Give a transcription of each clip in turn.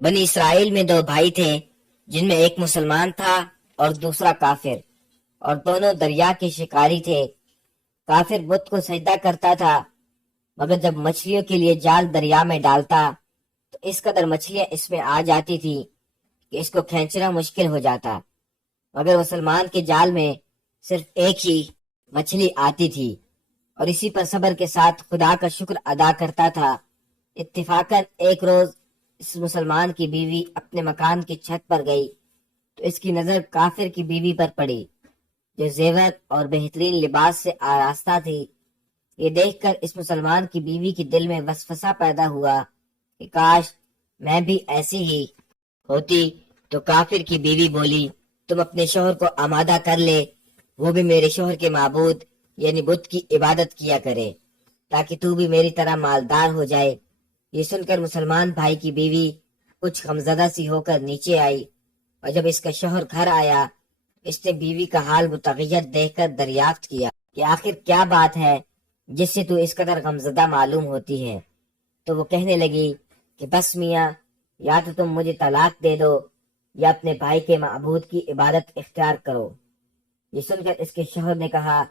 بنی اسرائیل میں دو بھائی تھے، جن میں ایک مسلمان تھا اور دوسرا کافر، اور دونوں دریا کے شکاری تھے۔ کافر بت کو سجدہ کرتا تھا، مگر جب مچھلیوں کے لیے جال دریا میں ڈالتا تو اس قدر مچھلیاں اس میں آ جاتی تھی کہ اس کو کھینچنا مشکل ہو جاتا، مگر مسلمان کے جال میں صرف ایک ہی مچھلی آتی تھی، اور اسی پر صبر کے ساتھ خدا کا شکر ادا کرتا تھا۔ اتفاقاً ایک روز اس مسلمان کی بیوی اپنے مکان کی چھت پر گئی تو اس کی نظر کافر کی بیوی پر پڑی، جو زیور اور بہترین لباس سے آراستہ تھی۔ یہ دیکھ کر اس مسلمان کی بیوی کے دل میں وسوسہ پیدا ہوا کہ کاش میں بھی ایسی ہی ہوتی۔ تو کافر کی بیوی بولی، تم اپنے شوہر کو آمادہ کر لے، وہ بھی میرے شوہر کے معبود یعنی بت کی عبادت کیا کرے، تاکہ تو بھی میری طرح مالدار ہو جائے۔ یہ سن کر مسلمان بھائی کی بیوی کچھ غمزدہ سی ہو کر نیچے آئی، اور جب اس کا شوہر گھر آیا، اس نے بیوی کا حال متغیر دیکھ کر دریافت کیا کہ آخر کیا بات ہے جس سے تو اس قدر غمزدہ معلوم ہوتی ہے۔ تو وہ کہنے لگی کہ بس میاں، یا تو تم مجھے طلاق دے دو یا اپنے بھائی کے معبود کی عبادت اختیار کرو۔ یہ سن کر اس کے شوہر نے کہا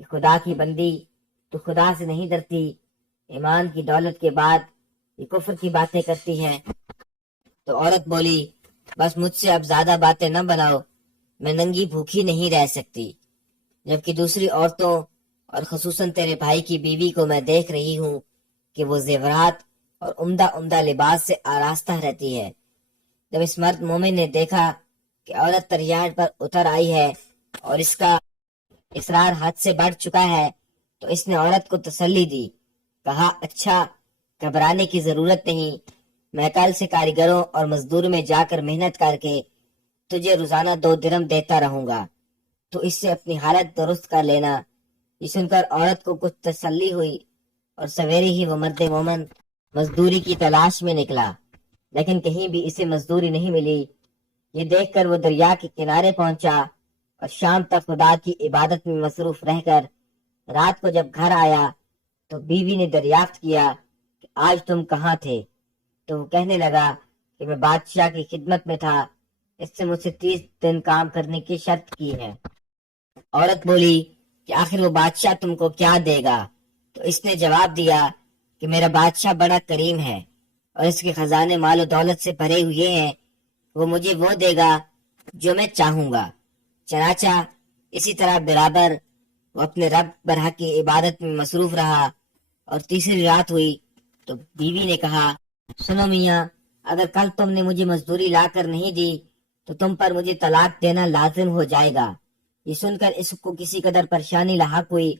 کہ خدا کی بندی، تو خدا سے نہیں ڈرتی؟ ایمان کی دولت کے بعد یہ کفر کی باتیں کرتی ہے۔ تو عورت بولی، بس مجھ سے اب زیادہ باتیں نہ بناؤ، میں ننگی بھوکی نہیں رہ سکتی، جبکہ دوسری عورتوں اور خصوصاً تیرے بھائی کی بیوی کو میں دیکھ رہی ہوں کہ وہ زیورات اور عمدہ عمدہ لباس سے آراستہ رہتی ہے۔ جب اس مرد مومن نے دیکھا کہ عورت تریاڑ پر اتر آئی ہے اور اس کا اصرار حد سے بڑھ چکا ہے، تو اس نے عورت کو تسلی دی، کہا اچھا، گھبرانے کی ضرورت نہیں، میں کل سے کاریگروں اور مزدور میں جا کر محنت کر کے تجھے روزانہ 2 درم دیتا رہوں گا، تو اس سے اپنی حالت درست کر لینا۔ یہ سن کر عورت کو کچھ تسلی ہوئی، اور سویرے ہی وہ مرد مومن مزدوری کی تلاش میں نکلا، لیکن کہیں بھی اسے مزدوری نہیں ملی۔ یہ دیکھ کر وہ دریا کے کنارے پہنچا، اور شام تک خدا کی عبادت میں مصروف رہ کر رات کو جب گھر آیا تو بیوی نے دریافت کیا کہ آج تم کہاں تھے؟ تو وہ کہنے لگا کہ میں بادشاہ کی خدمت میں تھا، اس سے مجھ سے 30 دن کام کرنے کی شرط کی ہے۔ عورت بولی کہ آخر وہ بادشاہ تم کو کیا دے گا؟ تو اس نے جواب دیا کہ میرا بادشاہ بڑا کریم ہے، اور اس کے خزانے مال و دولت سے بھرے ہوئے ہیں، وہ مجھے وہ دے گا جو میں چاہوں گا۔ چنانچہ اسی طرح برابر وہ اپنے رب برحق کی عبادت میں مصروف رہا، اور تیسری رات ہوئی تو بیوی نے کہا، سنو میاں، اگر کل تم نے مجھے مزدوری لا کر نہیں دی تو تم پر مجھے طلاق دینا لازم ہو جائے گا۔ یہ سن کر اس کو کسی قدر پریشانی لاحق ہوئی،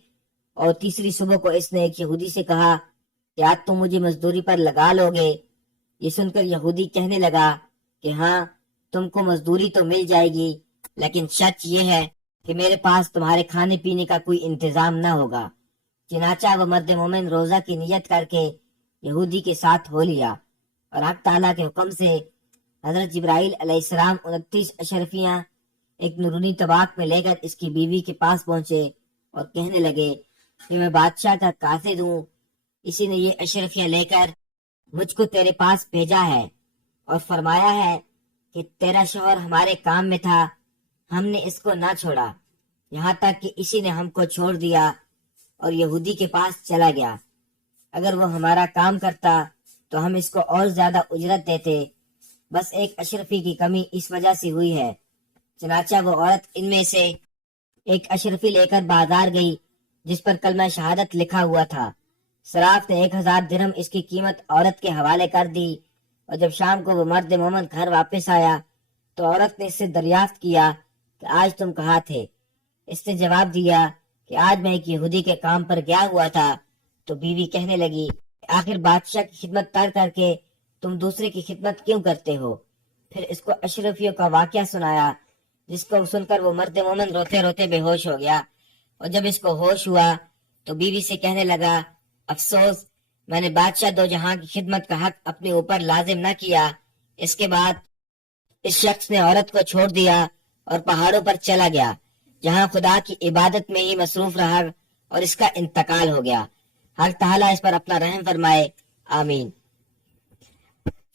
اور تیسری صبح کو اس نے ایک یہودی سے کہا کہ آج تم مجھے مزدوری پر لگا لو گے؟ یہ سن کر یہودی کہنے لگا کہ ہاں، تم کو مزدوری تو مل جائے گی، لیکن شرط یہ ہے کہ میرے پاس تمہارے کھانے پینے کا کوئی انتظام نہ ہوگا۔ چنانچہ وہ مرد مومن روزہ کی نیت کر کے یہودی کے ساتھ ہو لیا، اور حق تعالیٰ کے حکم سے حضرت جبرائیل علیہ السلام 29 اشرفیاں ایک نورانی طباق میں لے کر اس کی بیوی کے پاس پہنچے اور کہنے لگے کہ میں بادشاہ کا قاصد ہوں، اسی نے یہ اشرفیاں لے کر مجھ کو تیرے پاس بھیجا ہے، اور فرمایا ہے کہ تیرا شوہر ہمارے کام میں تھا، ہم نے اس کو نہ چھوڑا، یہاں تک کہ اسی نے ہم کو چھوڑ دیا اور یہودی کے پاس چلا گیا۔ اگر وہ ہمارا کام کرتا تو ہم اس کو اور زیادہ اجرت دیتے، بس ایک اشرفی کی کمی اس وجہ سے ہوئی ہے۔ چنانچہ وہ عورت ان میں سے ایک اشرفی لے کر بازار گئی جس پر کلمہ شہادت لکھا ہوا تھا۔ صراف نے 1000 درہم اس کی قیمت عورت کے حوالے کر دی، اور جب شام کو وہ مرد مومن گھر واپس آیا تو عورت نے اس سے دریافت کیا کہ آج تم کہاں تھے؟ اس نے جواب دیا کہ آج میں ایک یہودی کے کام پر گیا ہوا تھا۔ تو بیوی کہنے لگی کہ آخر بادشاہ کی خدمت ترک کر کے تم دوسرے کی خدمت کیوں کرتے ہو؟ پھر اس کو اشرفیوں کا واقعہ سنایا، جس کو سن کر وہ مرد مومن روتے روتے بے ہوش ہو گیا، اور جب اس کو ہوش ہوا تو بیوی سے کہنے لگا، افسوس، میں نے بادشاہ دو جہاں کی خدمت کا حق اپنے اوپر لازم نہ کیا۔ اس کے بعد اس شخص نے عورت کو چھوڑ دیا اور پہاڑوں پر چلا گیا، جہاں خدا کی عبادت میں ہی مصروف رہا، اور اس کا انتقال ہو گیا۔ حق تعالیٰ اس پر اپنا رحم فرمائے، آمین۔